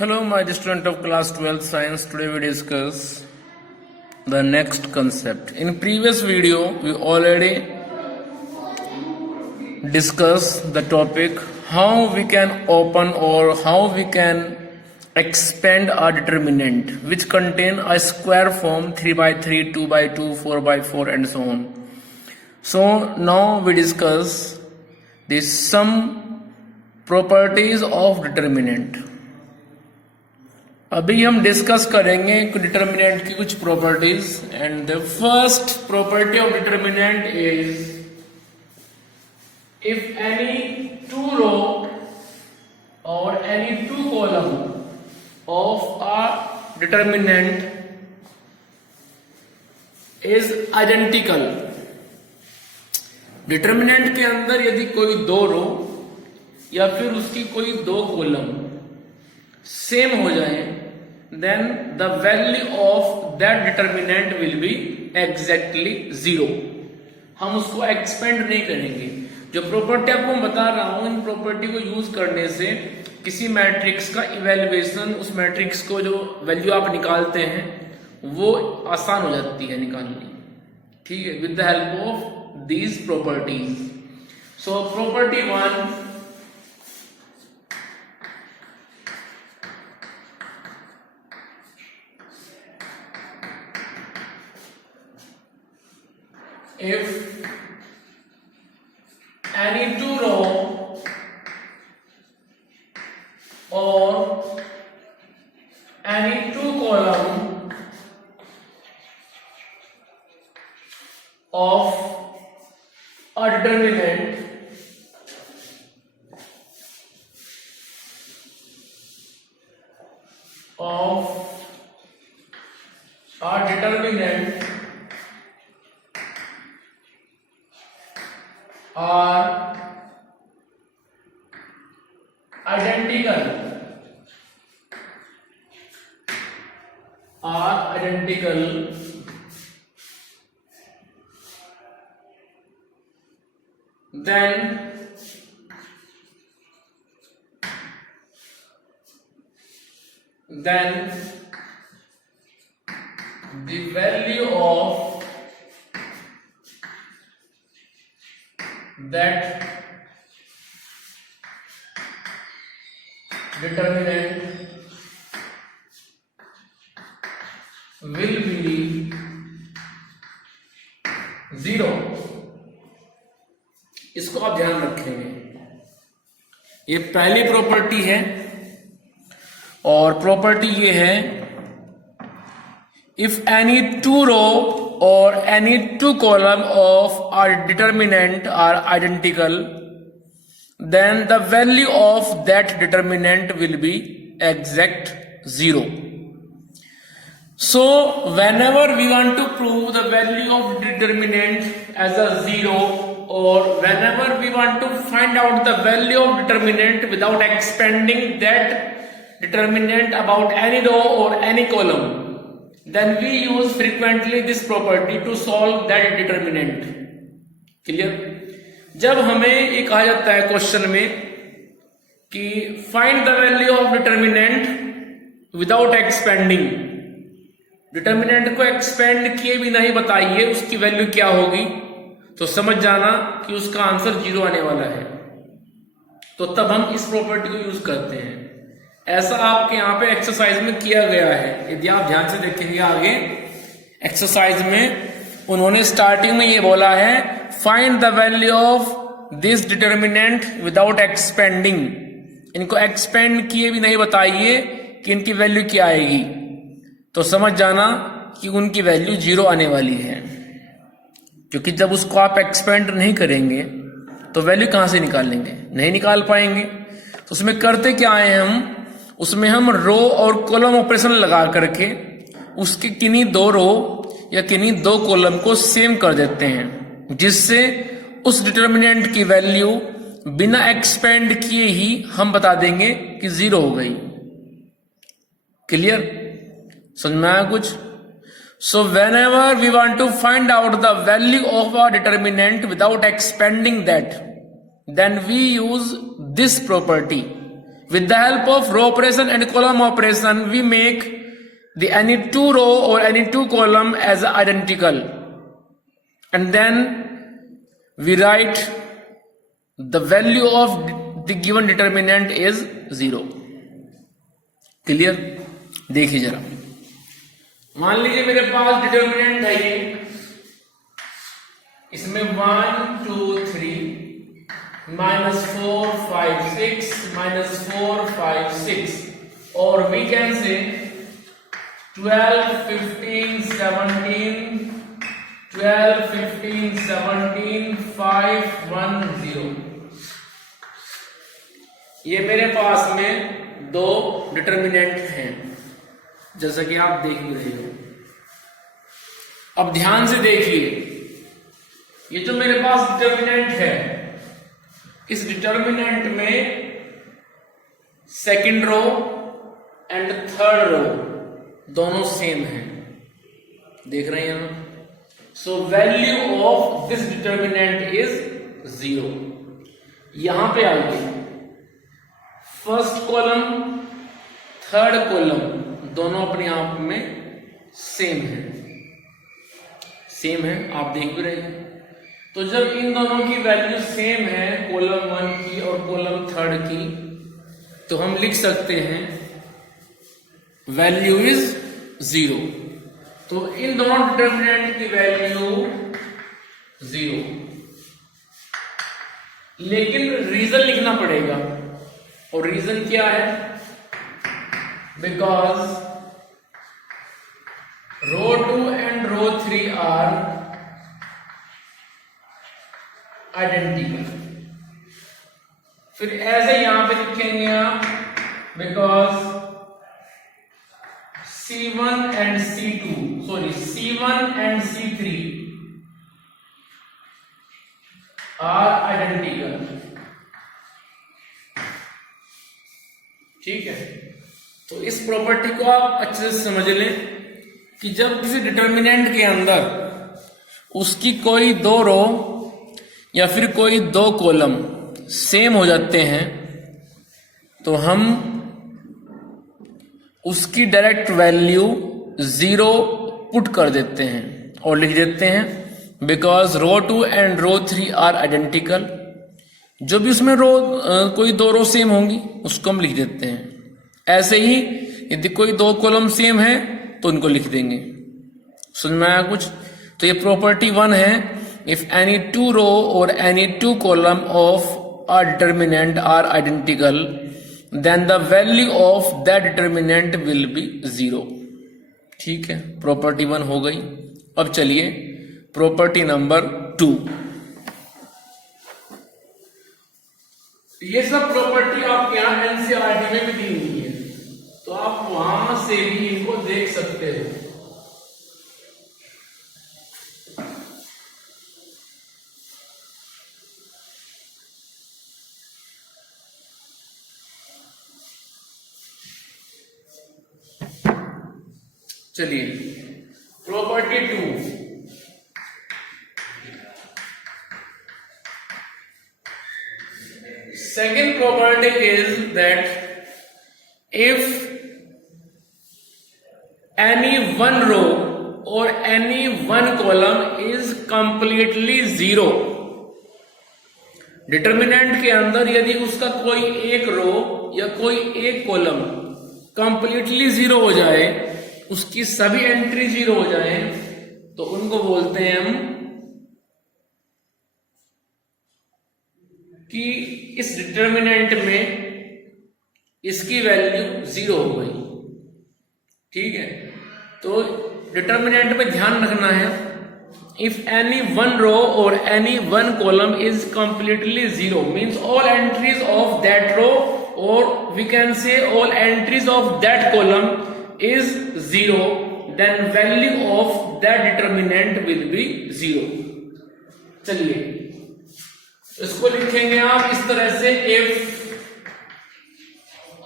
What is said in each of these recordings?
Hello, my dear student of class 12 science. Today we discuss the next concept. In previous video, we already discussed the topic how we can open or how we can expand a determinant which contain a square form 3 by 3, 2 by 2, 4 by 4 and so on. So now we discuss the some properties of determinant. अभी हम discuss करेंगे determinant की कुछ properties and the first property of determinant is if any two row और any two column of a determinant is identical. Determinant के अंदर यदि कोई दो रो या फिर उसकी कोई दो कॉलम सेम हो जाए then the value of that determinant will be exactly 0। हम उसको एक्सपेंड नहीं करेंगे। जो प्रॉपर्टी आपको मैं बता रहा हूं, इन प्रॉपर्टी को यूज करने से किसी मैट्रिक्स का इवेल्युएशन, उस मैट्रिक्स को जो वैल्यू आप निकालते हैं वो आसान हो जाती है निकालनी। ठीक है, with the help of these properties. So property 1, if any two row or any two column of a determinant are identical then the value of that determinant will be 0। इसको आप ध्यान रखेंगे। ये पहली प्रॉपर्टी है और प्रॉपर्टी ये है if any two row or any two column of a determinant are identical, then the value of that determinant will be exact 0. So whenever we want to prove the value of determinant as a 0, or whenever we want to find out the value of determinant without expanding that determinant about any row or any column, then we use frequently this property to solve that determinant। Clear? जब हमें ये कहा जाता है question में कि find the value of determinant without expanding, determinant को expand किए भी नहीं बताइए उसकी वैल्यू क्या होगी, तो समझ जाना कि उसका आंसर 0 आने वाला है। तो तब हम इस प्रॉपर्टी को यूज करते हैं। ऐसा आपके यहाँ पे एक्सरसाइज में किया गया है। यदि आप ध्यान से देखेंगे आगे एक्सरसाइज में उन्होंने स्टार्टिंग में ये बोला है find the value of this determinant without expanding. इनको एक्सपेंड किए भी नहीं बताइए कि इनकी वैल्यू क्या आएगी, तो समझ जाना कि उनकी वैल्यू 0 आने वाली है। क्योंकि जब उसको आप एक्सपेंड नहीं करेंगे तो वैल्यू कहां से निकालेंगे, नहीं निकाल पाएंगे। तो उसमें करते क्या है हम, उसमें हम रो और कॉलम ऑपरेशन लगा करके उसके किन्हीं दो रो या किन्हीं दो कॉलम को सेम कर देते हैं, जिससे उस डिटर्मिनेंट की वैल्यू बिना एक्सपेंड किए ही हम बता देंगे कि 0 हो गई। क्लियर? समझ में आया कुछ? So whenever we want to find out the value of a determinant without expanding that, then we use this property With the help of row operation and column operation, we make the any two row or any two column as identical, and then we write the value of the given determinant is 0. Clear? देखिए जरा, मान लीजिए मेरे पास determinant है ये, इसमें 1 2 3 -4 5 6 -4 5 6, और we can से 12 15 17 12 15 17 5 1 0। ये मेरे पास में दो डिटर्मिनेंट हैं, जैसा कि आप देख भी रहे हो। अब ध्यान से देखिए, ये जो मेरे पास डिटर्मिनेंट है, इस डिटर्मिनेंट में second row and third row दोनों सेम हैं, देख रहे हैं ना? So value of this determinant is 0। यहां पे आइए, फर्स्ट कॉलम थर्ड कॉलम दोनों अपने आप में सेम है, सेम है, आप देख भी रहे हैं। तो जब इन दोनों की वैल्यू सेम है, कॉलम 1 की और कॉलम थर्ड की, तो हम लिख सकते हैं वैल्यू इज 0। तो इन दोनों डिटर्मिनेंट की वैल्यू 0, लेकिन रीजन लिखना पड़ेगा, और रीजन क्या है? Because row 2 and row 3 are identical. फिर ऐसे यहां पे लिखेंगे आप, because C1 and C2 sorry C1 and C3 are identical. ठीक है, तो इस प्रॉपर्टी को आप अच्छे से समझ लें कि जब किसी डिटर्मिनेंट के अंदर उसकी कोई दो रो या फिर कोई दो कॉलम सेम हो जाते हैं, तो हम उसकी डायरेक्ट वैल्यू 0 पुट कर देते हैं और लिख देते हैं because row 2 and row 3 are identical. जो भी उसमें रो कोई दो रो सेम होंगी उसको हम लिख देते हैं। ऐसे ही यदि कोई दो कॉलम सेम है तो उनको लिख देंगे। समझ में आया कुछ? तो ये प्रॉपर्टी 1 है, इफ एनी टू रो और any two column of our determinant are identical then the value of that determinant will be 0। ठीक है, प्रॉपर्टी 1 हो गई। अब चलिए प्रॉपर्टी नंबर 2। ये सब प्रॉपर्टी आप यहां एनसीईआरटी में भी दी हुई है, तो आप वहां से भी इनको देख सकते हो। चलिए property 2। Second property is that if any one row or any one column is completely 0, determinant के अंदर यदि उसका कोई एक रो या कोई एक कॉलम कंप्लीटली 0 हो जाए, उसकी सभी एंट्री 0 हो जाए, तो उनको बोलते हैं हम कि इस डिटर्मिनेंट में इसकी वैल्यू 0 हो गई। ठीक है, तो डिटर्मिनेंट में ध्यान रखना है, इफ एनी वन रो और any one column is completely 0 means all entries of that row और we can say all entries of that column is 0, then value of that determinant will be 0। चलिए इसको लिखेंगे आप इस तरह से, if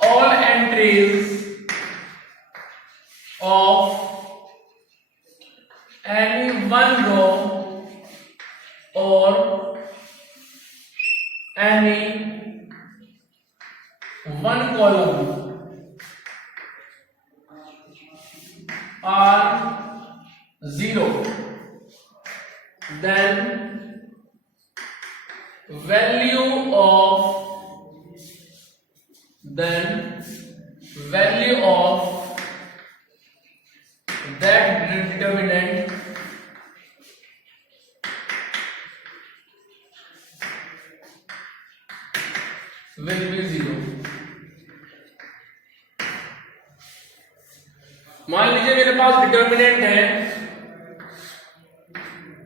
all entries of any one row और any one are 0, then value of that determinant will be 0. मान लीजिए मेरे पास डिटर्मिनेंट है,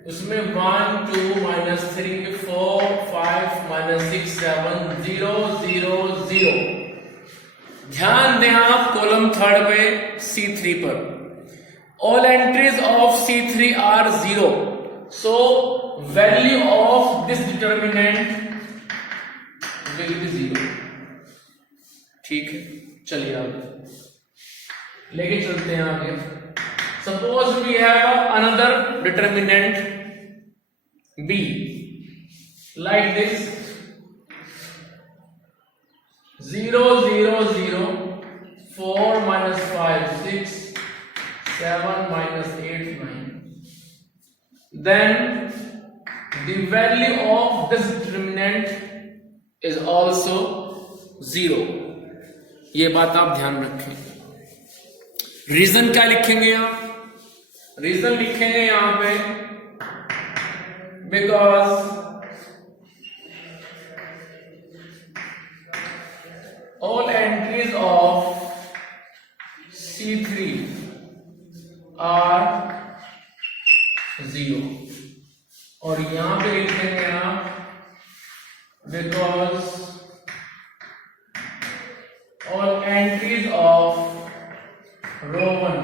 उसमें 1 2 -3 4 5 -6 7 0 0 0. ध्यान दें आप कॉलम थर्ड पे C3 पर, all entries of C3 are 0, so value of this determinant will be 0. ठीक है, चलिए आगे लेके चलते हैं आगे. Suppose we have another determinant B like this 0 0 0 4 -5 6 7 -8 9. Then the value of this determinant is also 0. ये बात आप ध्यान रखें. रीजन क्या लिखेंगे आप? रीजन लिखेंगे यहां पे because all entries of C3 are 0 और यहां पे लिखेंगे आप because all entries of row 1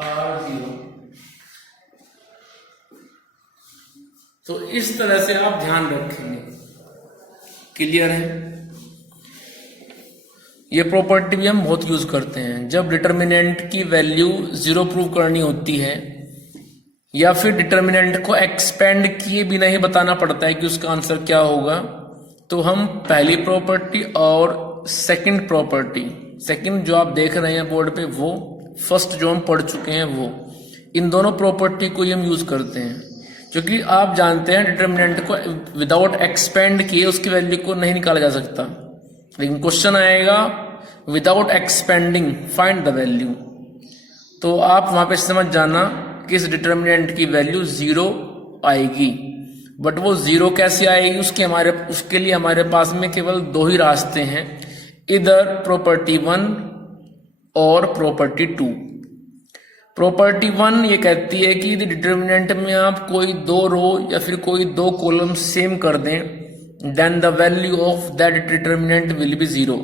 are 0. तो इस तरह से आप ध्यान रखेंगे. क्लियर है? ये प्रॉपर्टी भी हम बहुत यूज करते हैं जब डिटर्मिनेंट की वैल्यू 0 प्रूव करनी होती है या फिर डिटर्मिनेंट को एक्सपेंड किए बिना ही बताना पड़ता है कि उसका आंसर क्या होगा. तो हम पहली प्रॉपर्टी और सेकंड प्रॉपर्टी, सेकंड जो आप देख रहे हैं बोर्ड पे वो, फर्स्ट जो हम पढ़ चुके हैं वो, इन दोनों प्रॉपर्टी को हम यूज करते हैं क्योंकि आप जानते हैं डिटर्मिनेंट को विदाउट एक्सपेंड किए उसकी वैल्यू को नहीं निकाला जा सकता. लेकिन क्वेश्चन आएगा without expanding find the value, तो आप वहां पे समझ जाना कि इस डिटर्मिनेंट की वैल्यू 0 आएगी. बट वो 0 कैसे आएगी उसके लिए हमारे पास में केवल 2 ही रास्ते हैं, इधर प्रॉपर्टी 1 और प्रॉपर्टी 2. प्रॉपर्टी 1 ये कहती है कि डिटर्मिनेंट में आप कोई 2 रो या फिर कोई 2 कॉलम सेम कर दें, then the value of that determinant will be 0.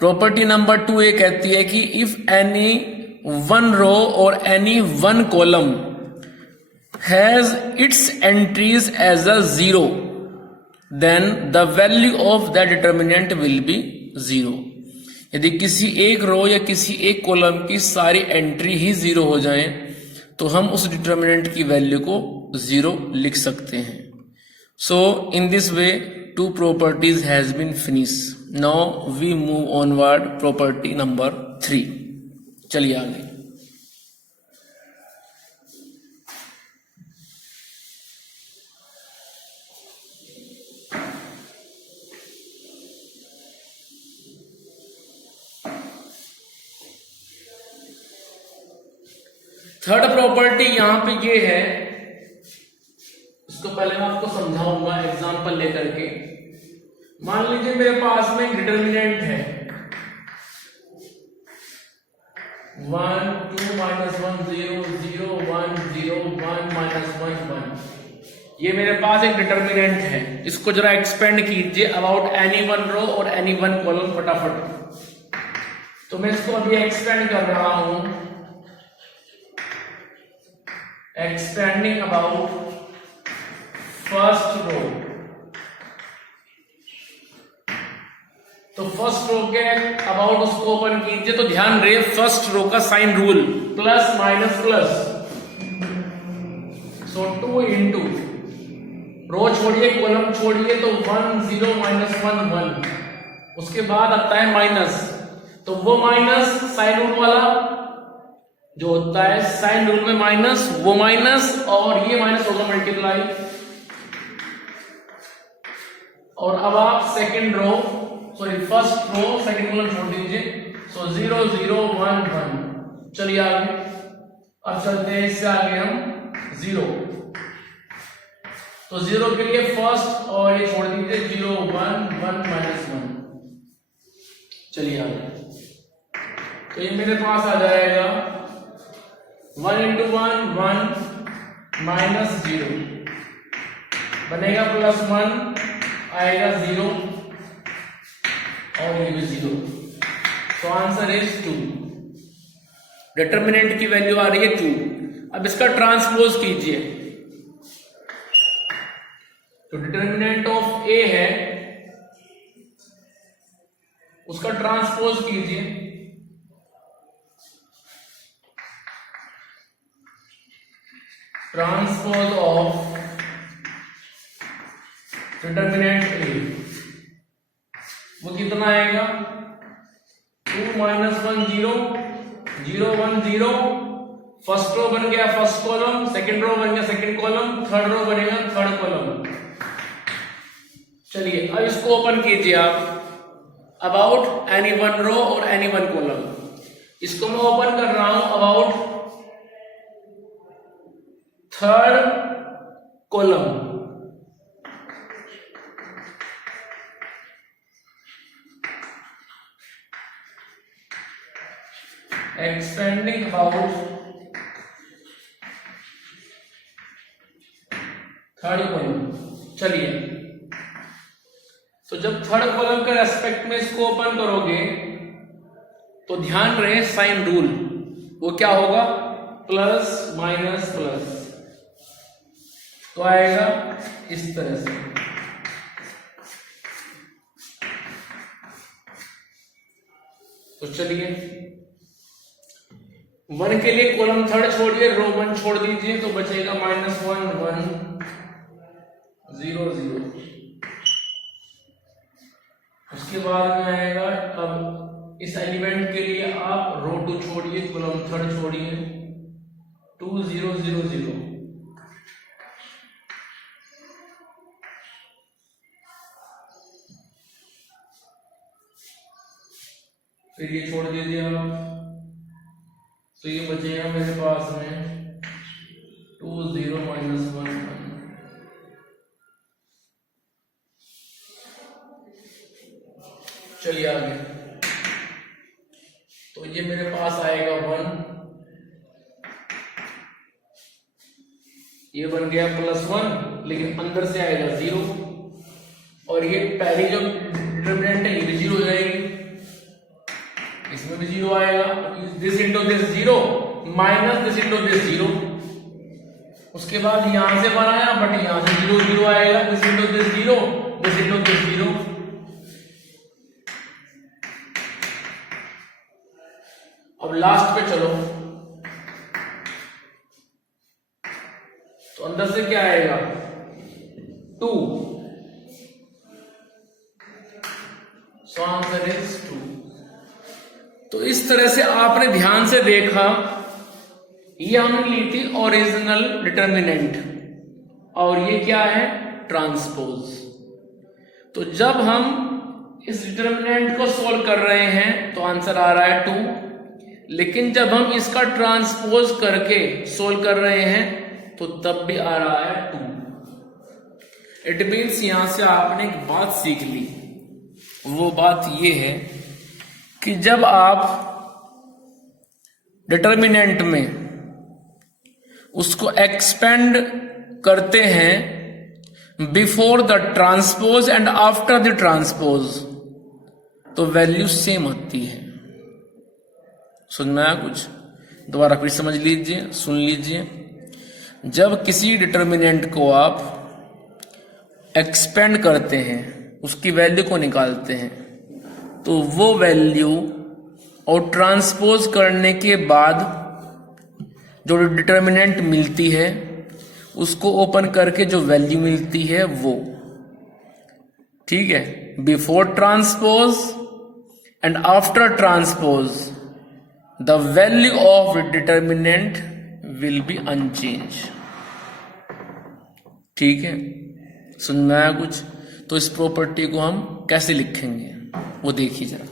Property number 2 ये कहती है कि if any one row or any one column has its entries as a 0, then the value of that determinant will be 0. यदि किसी एक रो या किसी एक कॉलम की सारी एंट्री ही 0 हो जाएं तो हम उस डिटर्मिनेंट की वैल्यू को 0 लिख सकते हैं. So in this way 2 properties has been finished. Now we move onward property number 3. चलिए आगे. थर्ड प्रॉपर्टी यहां पे ये है, इसको पहले मैं आपको समझाऊंगा एग्जांपल लेकर के. मान लीजिए मेरे पास में एक डिटर्मिनेंट है 1 2 -1 0 0 1 0 1 -1 1. ये मेरे पास एक डिटर्मिनेंट है. इसको जरा एक्सपेंड कीजिए अबाउट एनी वन रो और एनी वन कॉलम फटाफट. तो मैं इसको अभी एक्सपेंड कर रहा हूं, एक्सपेंडिंग अबाउट फर्स्ट रो. तो फर्स्ट रो के अबाउट उसको ओपन कीजिए तो ध्यान रहे फर्स्ट रो का sign rule plus minus plus. So 2 into row छोड़िए कॉलम छोड़िए तो 1 0 -1 1. उसके बाद आता है माइनस, तो वो माइनस साइन रूल वाला जो होता है, साइन रूल में माइनस, वो माइनस और ये माइनस होगा मल्टीप्लाई। और अब आप second row first row second column छोड़ दीजिए। सो 0 0 1 1। चलिए आगे, अब चलते हैं इससे आगे हम 0। तो 0 के लिए फर्स्ट और ये छोड़ दीजिए 0 1 1 -1। चलिए आगे, तो ये मेरे पास आ जाएगा 1 × 1 1 -0 बनेगा +1 आएगा 0 और ये भी 0। तो आंसर इज 2। डिटर्मिनेंट की वैल्यू आ रही है 2। अब इसका ट्रांसपोज कीजिए। तो डिटर्मिनेंट ऑफ ए है, उसका ट्रांसपोज कीजिए। ट्रांसपोज ऑफ डिटर्मिनेंट ए, वो कितना आएगा? 2 - 1 0 0 1 0। फर्स्ट रो बन गया फर्स्ट कॉलम, सेकंड रो बन गया सेकंड कॉलम, थर्ड रो बनेगा थर्ड कॉलम। चलिए अब इसको ओपन कीजिए आप अबाउट एनी वन रो और एनी वन कॉलम। इसको मैं ओपन कर रहा हूं about third column. Expanding about third column. चलिए, तो जब थर्ड कॉलम के रेस्पेक्ट में इसको ओपन करोगे तो ध्यान रहे साइन रूल, वो क्या होगा? प्लस माइनस प्लस, तो आएगा इस तरह से। तो चलिए, 1 के लिए कॉलम थर्ड छोड़िए, रो 1 छोड़ दीजिए, तो बचेगा -1 1 0 0। उसके बाद में आएगा, अब इस एलिमेंट के लिए आप रो 2 छोड़िए, कॉलम थर्ड छोड़िए, 2 0 0 0। फिर ये छोड़ दीजिए आप, तो ये बचेगा मेरे पास में 2 0 -1 1। चलिए आगे, तो ये मेरे पास आएगा 1, ये बन गया +1, लेकिन अंदर से आएगा 0, और ये पहली जो डिटर्मिनेंट है ये भी 0 हो जाएगी, इसमें भी 0 आएगा। This into this 0 minus this into this 0। उसके बाद यहां से बनाया, बट यहां से 0 0 आएगा, this into this 0 this into this 0। अब लास्ट पे चलो, तो अंदर से क्या आएगा? 2। So answer is 2। तो इस तरह से आपने ध्यान से देखा, ये हमने ली थी ओरिजिनल डिटर्मिनेंट, और ये क्या है? ट्रांसपोज। तो जब हम इस डिटर्मिनेंट को सोल्व कर रहे हैं तो आंसर आ रहा है 2, लेकिन जब हम इसका ट्रांसपोज करके सोल्व कर रहे हैं तो तब भी आ रहा है 2। इट मीन्स यहां से आपने एक बात सीख ली, वो बात ये है कि जब आप डिटर्मिनेंट में उसको एक्सपेंड करते हैं before the transpose and after the transpose, तो वैल्यू सेम आती है। समझ में आया कुछ? दोबारा फिर समझ लीजिए, सुन लीजिए। जब किसी डिटर्मिनेंट को आप एक्सपेंड करते हैं, उसकी वैल्यू को निकालते हैं, तो वो वैल्यू और ट्रांसपोज करने के बाद जो डिटर्मिनेंट मिलती है, उसको ओपन करके जो वैल्यू मिलती है वो, ठीक है, before transpose and after transpose the value of determinant will be unchanged. ठीक है, समझ में आया कुछ? तो इस प्रॉपर्टी को हम कैसे लिखेंगे वो देखिए जरा।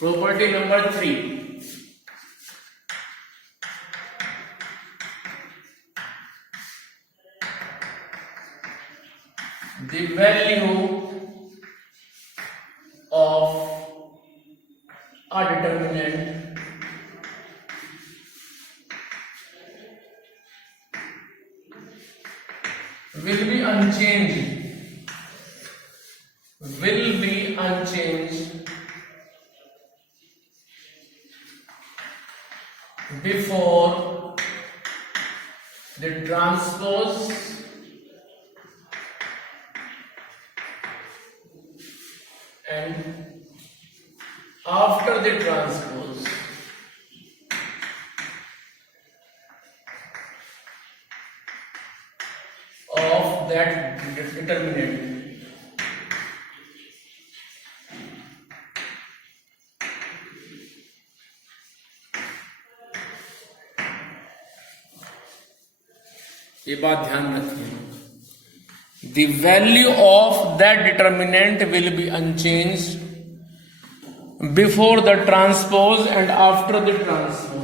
Property number 3, the value of a determinant will be unchanged before the transpose and after the transpose of that determinant. ये बात ध्यान रखिए, the value of that determinant will be unchanged before the transpose and after the transpose.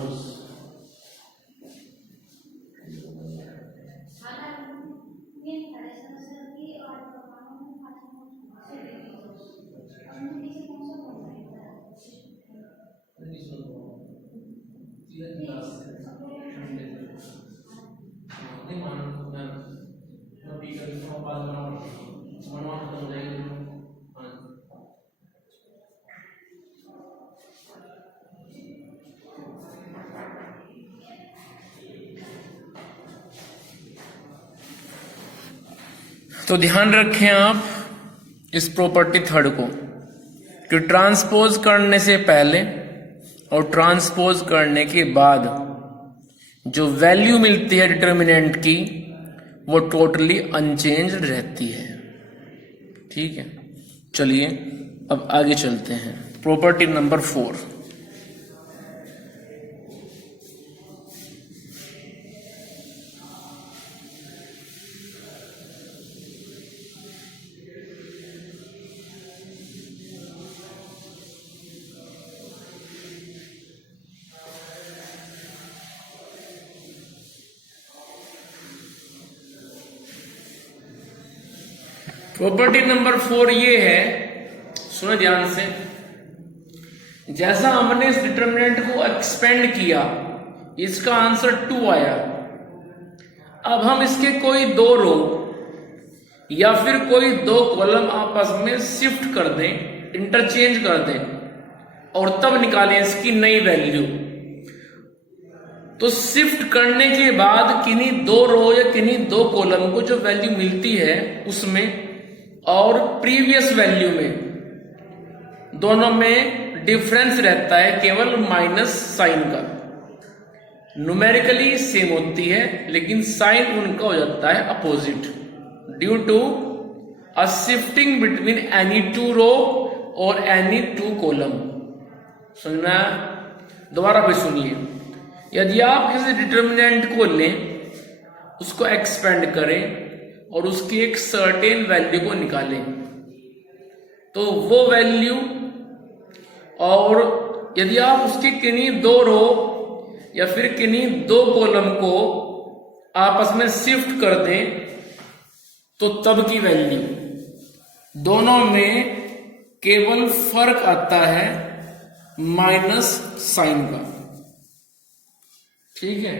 तो ध्यान रखें आप इस property third को कि ट्रांसपोज करने से पहले और ट्रांसपोज करने के बाद जो वैल्यू मिलती है डिटर्मिनेंट की वो टोटली अनचेंज रहती है। ठीक है, चलिए अब आगे चलते हैं। प्रॉपर्टी नंबर 4, प्रॉपर्टी नंबर 4 ये है, सुनो ध्यान से। जैसा हमने इस डिटर्मिनेंट को एक्सपेंड किया, इसका आंसर 2 आया। अब हम इसके कोई 2 रो या फिर कोई 2 कॉलम आपस में शिफ्ट कर दें, इंटरचेंज कर दें और तब निकालें इसकी नई वैल्यू। तो शिफ्ट करने के बाद किन्हीं 2 रो या किन्हीं 2 कॉलम को जो वैल्यू मिलती है उसमें और प्रीवियस वैल्यू में दोनों में डिफरेंस रहता है केवल माइनस साइन का। न्यूमेरिकली सेम होती है लेकिन साइन उनका हो जाता है opposite due to a shifting between any 2 row और एनी 2 कॉलम। सुनना, दोबारा भी सुनिए। यदि आप किसी डिटर्मिनेंट को लें, उसको एक्सपेंड करें और उसकी एक सर्टेन वैल्यू को निकालें, तो वो वैल्यू और यदि आप उसके किन्हीं 2 रो या फिर किन्हीं 2 कॉलम को आपस में शिफ्ट कर दें तो तब की वैल्यू, दोनों में केवल फर्क आता है माइनस साइन का। ठीक है,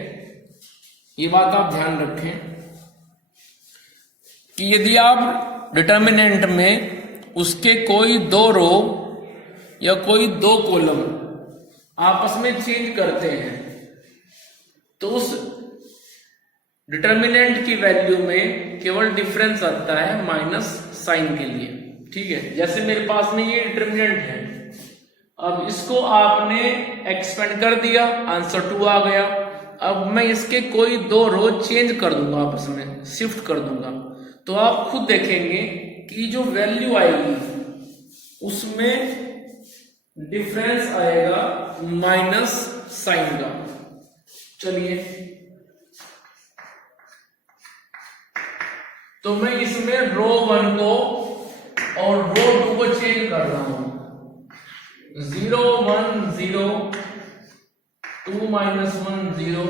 ये बात आप ध्यान रखें कि यदि आप डिटर्मिनेंट में उसके कोई 2 रो या कोई 2 कॉलम आपस में चेंज करते हैं तो उस डिटर्मिनेंट की वैल्यू में केवल डिफरेंस आता है माइनस साइन के लिए। ठीक है, जैसे मेरे पास में ये डिटर्मिनेंट है, अब इसको आपने एक्सपेंड कर दिया, आंसर 2 आ गया। अब मैं इसके कोई 2 रो चेंज कर दूंगा, आपस में शिफ्ट कर दूंगा, तो आप खुद देखेंगे कि जो वैल्यू आएगी उसमें डिफरेंस आएगा माइनस साइन का। चलिए, तो मैं इसमें रो 1 को और रो 2 को चेंज कर रहा हूं। 0 1 0 2 माइनस 1 0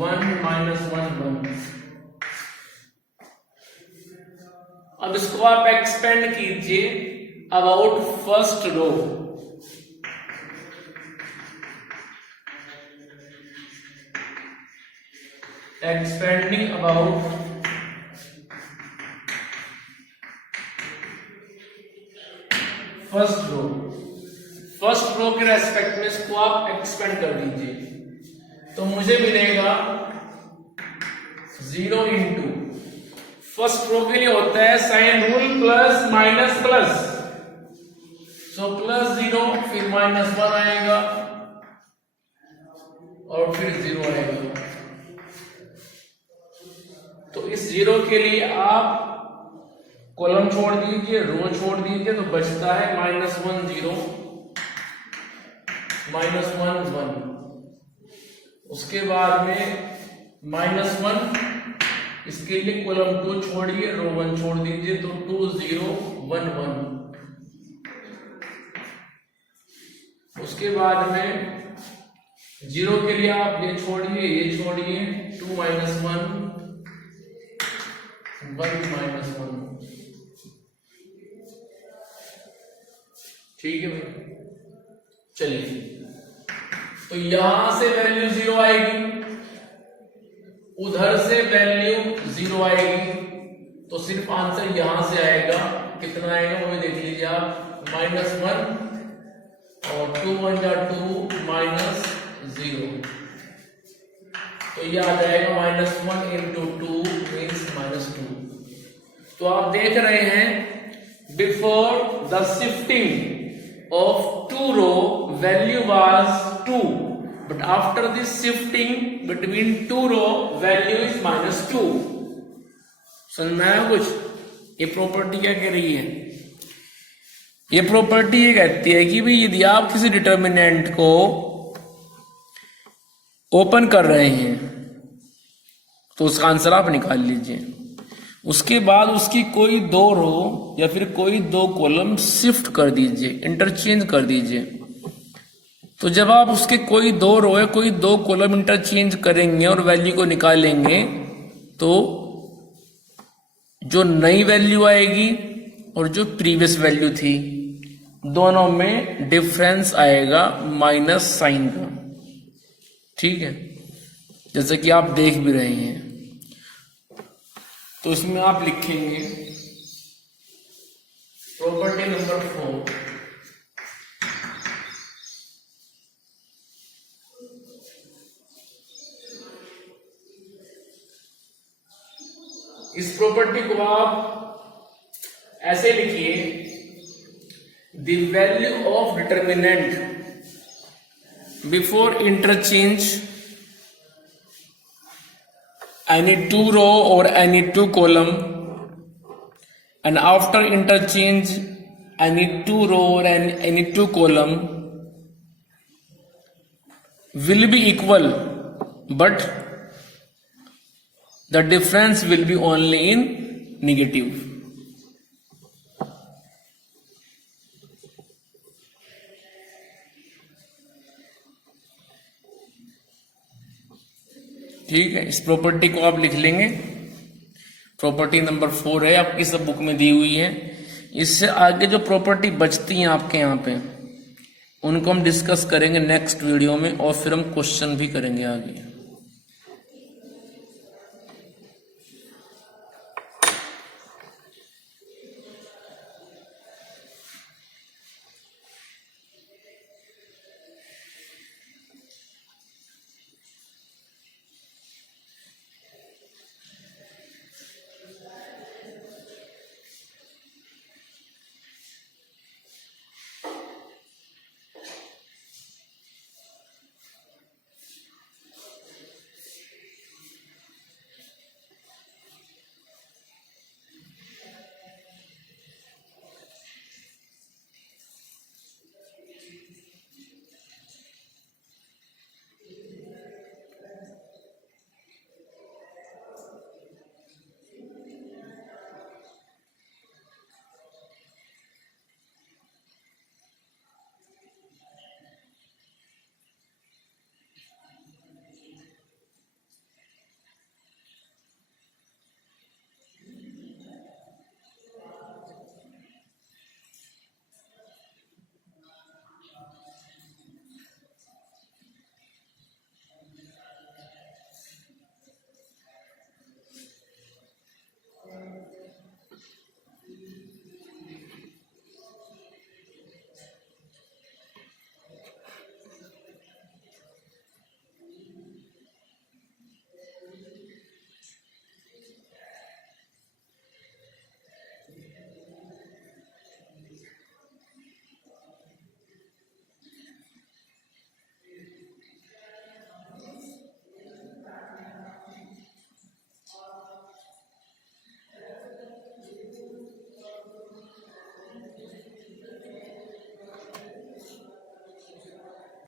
1 माइनस 1 1। अब इसको आप एक्सपेंड कीजिए about first row. Expanding about first row. First row के रेस्पेक्ट में इसको आप एक्सपेंड कर दीजिए, तो मुझे मिलेगा 0 इंटू, फर्स्ट रो के लिए होता है sign rule plus minus plus, so plus 0 फिर माइनस 1 आएगा और फिर 0 आएगा। तो इस 0 के लिए आप कॉलम छोड़ दीजिए, रो छोड़ दीजिए, तो बचता है -1 0 -1 1। उसके बाद में -1, इसके लिए कॉलम 2 छोड़िए, रो 1 छोड़ दीजिए, तो 2 0 1 1। उसके बाद में 0 के लिए आप ये छोड़िए 2 माइनस 1 1 माइनस 1। ठीक है भाई, चलिए, तो यहां से वैल्यू 0 आएगी, उधर से वैल्यू 0 आएगी, तो सिर्फ आंसर यहां से आएगा। कितना आएगा वो भी देख लीजिए आप, -1 और 2 1 जा 2 माइनस 0, तो ये आ जाएगा -1 इंटू 2 मीन्स -2। तो आप देख रहे हैं before the shifting of 2 row value was 2, but after this shifting between 2 row value is -2। समझ में आया कुछ? ये प्रॉपर्टी क्या कह रही है? ये प्रॉपर्टी ये कहती है कि भाई यदि आप किसी डिटर्मिनेंट को ओपन कर रहे हैं तो उसका आंसर आप निकाल लीजिए, उसके बाद उसकी कोई 2 रो या फिर कोई 2 कॉलम शिफ्ट कर दीजिए, इंटरचेंज कर दीजिए। तो जब आप उसके कोई 2 रो या कोई 2 कॉलम इंटरचेंज करेंगे और वैल्यू को निकालेंगे, तो जो नई वैल्यू आएगी और जो प्रीवियस वैल्यू थी, दोनों में डिफरेंस आएगा माइनस साइन का। ठीक है, जैसे कि आप देख भी रहे हैं। तो इसमें आप लिखेंगे प्रॉपर्टी नंबर 4, इस प्रॉपर्टी को आप ऐसे लिखिए, the value of determinant before interchange any 2 row or any 2 column, and after interchange any 2 row or any 2 column will be equal, but the difference will be only in negative। ठीक है, इस property को आप लिख लेंगे। Property number 4 है, आपकी सब बुक में दी हुई है। इससे आगे जो प्रॉपर्टी बचती हैं आपके यहाँ पे, उनको हम डिस्कस करेंगे नेक्स्ट वीडियो में, और फिर हम क्वेश्चन भी करेंगे आगे।